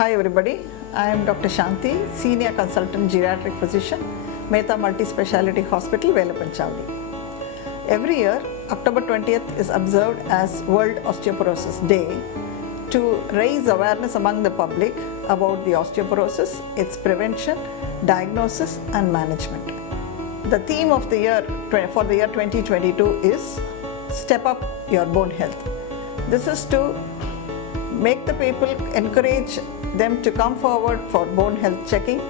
Hi everybody, I am Dr. Shanthi, Senior Consultant Geriatric Physician, Mehta Multi-Speciality Hospital, Velapanchavadi. Every year, October 20th is observed as World Osteoporosis Day to raise awareness among the public about the osteoporosis, its prevention, diagnosis and management. The theme of the year for the year 2022 is Step Up Your Bone Health. This is to make the people, encourage them to come forward for bone health checking,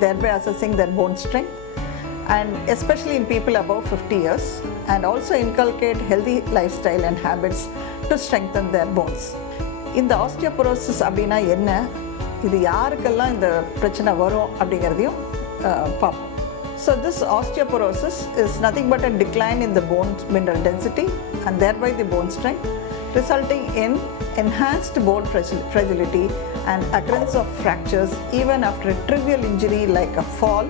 thereby assessing their bone strength, and especially in people above 50 years, and also inculcate healthy lifestyle and habits to strengthen their bones. இந்த osteoporosis அப்படின்னா என்ன, இது யாருக்கெல்லாம் இந்த பிரச்சனை வரும் அப்படிங்கிறதையும் பார்ப்போம். So this osteoporosis is nothing but a decline in the bone mineral density and thereby the bone strength, resulting in enhanced bone fragility and occurrence of fractures even after a trivial injury like a fall,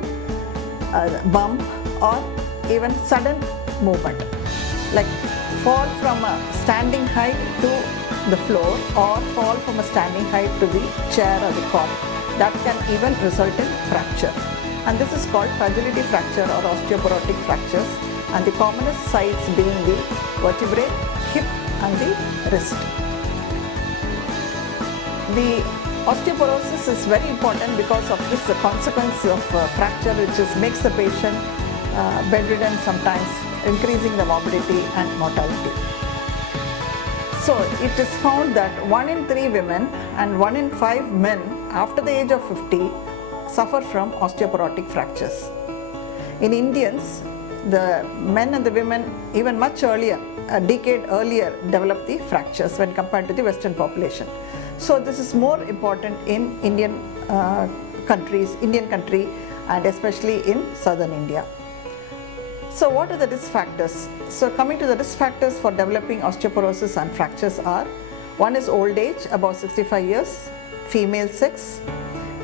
a bump or even sudden movement, like fall from a standing height to the floor or fall from a standing height to the chair or the cot. That can even result in fracture, and this is called fragility fracture or osteoporotic fractures, and the commonest sites being the vertebrae, hip and the wrist. The osteoporosis is very important because of this consequence of fracture, which makes the patient bedridden, sometimes increasing the morbidity and mortality. So it is found that 1 in 3 women and 1 in 5 men after the age of 50 suffer from osteoporotic fractures. In Indians, the men and the women even much earlier, a decade earlier, develop the fractures when compared to the Western population. So this is more important in Indian country, and especially in southern India. So what are the risk factors? So coming to the risk factors for developing osteoporosis and fractures are: one is old age, about 65 years, female sex,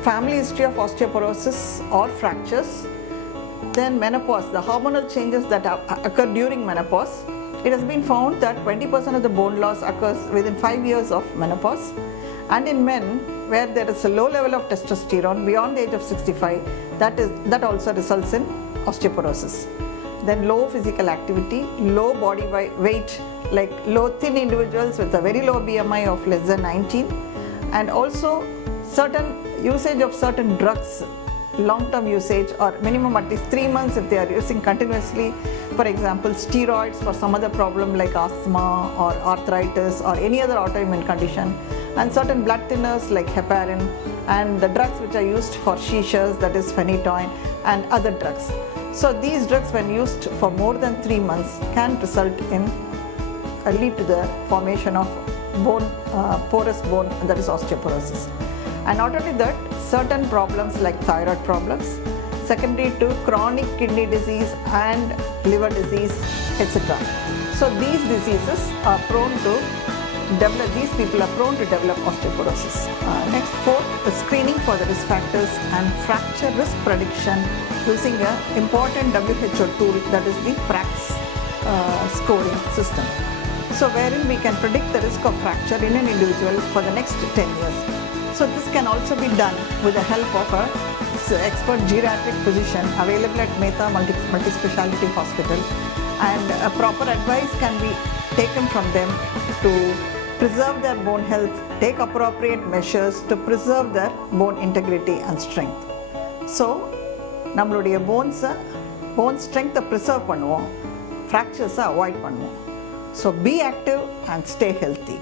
family history of osteoporosis or fractures, then menopause, the hormonal changes that occur during menopause. It has been found that 20% of the bone loss occurs within 5 years of menopause, and in men where there is a low level of testosterone beyond the age of 65, that also results in osteoporosis. Then low physical activity, low body weight, like thin individuals with a very low BMI of less than 19, and also certain usage of certain drugs, long-term usage or minimum at least 3 months if they are using continuously, for example steroids for some other problem like asthma or arthritis or any other autoimmune condition, and certain blood thinners like heparin, and the drugs which are used for seizures, that is phenytoin, and other drugs. So these drugs, when used for more than 3 months, can result in lead to the formation of bone, porous bone, that is osteoporosis. And not only that, certain problems like thyroid problems, secondary to chronic kidney disease and liver disease, etc. So these diseases are prone to develop, these people are prone to develop osteoporosis. Next, fourth, the screening for the risk factors and fracture risk prediction using an important WHO tool, that is the FRAX scoring system. So wherein we can predict the risk of fracture in an individual for the next 10 years. So this can also be done with the help of an expert geriatric physician available at Mehta Multi-Speciality Hospital, and a proper advice can be taken from them to preserve their bone health, take appropriate measures to preserve their bone integrity and strength. So நம்மளுடைய bone strength preserve பண்ணுவோம், fractures avoid பண்ணுவோம். So be active and stay healthy.